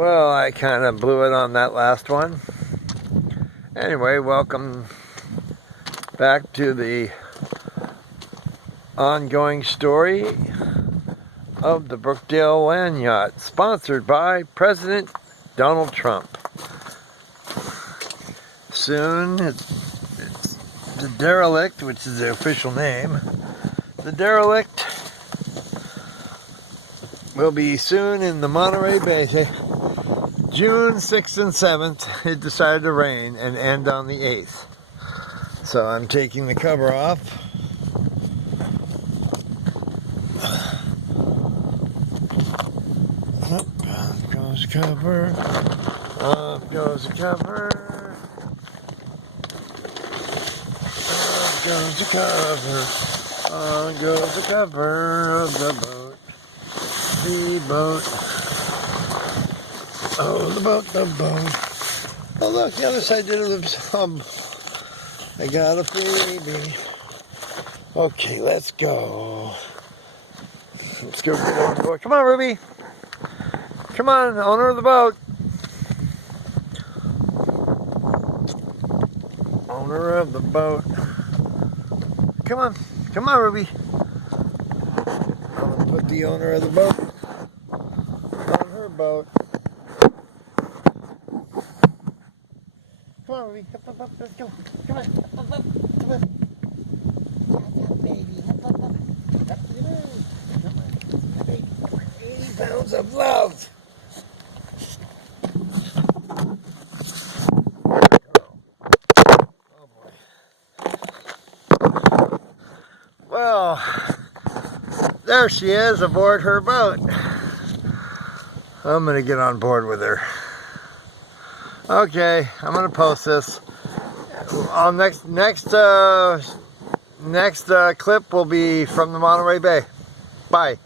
Well, I kind of blew it on that last one. Anyway, welcome back to the ongoing story of the Brookdale Land Yacht, sponsored by President Donald Trump. Soon, it's the derelict, which is the official name. The derelict will be soon in the Monterey Bay. June 6th and 7th, it decided to rain and end on the 8th. So I'm taking the cover off. Off goes the cover. Off goes the cover. Off goes the cover. On goes the cover of the boat. The boat. Oh, the boat, the boat. Oh, look, the other side did a some. I got a freebie. Okay, let's go. Let's go get on board. Come on, Ruby. Come on, owner of the boat. Owner of the boat. Come on. Come on, Ruby. I'm going to put the owner of the boat on her boat. Come on, Ruby. Up, up, let's go. Come on. Up, come on. That's up, baby. Up, up. Up to the moon. Come on. Baby. 80 pounds of love. Oh, boy. Well, there she is aboard her boat. I'm going to get on board with her. Okay, I'm gonna post this. On next clip will be from the Monterey Bay. Bye.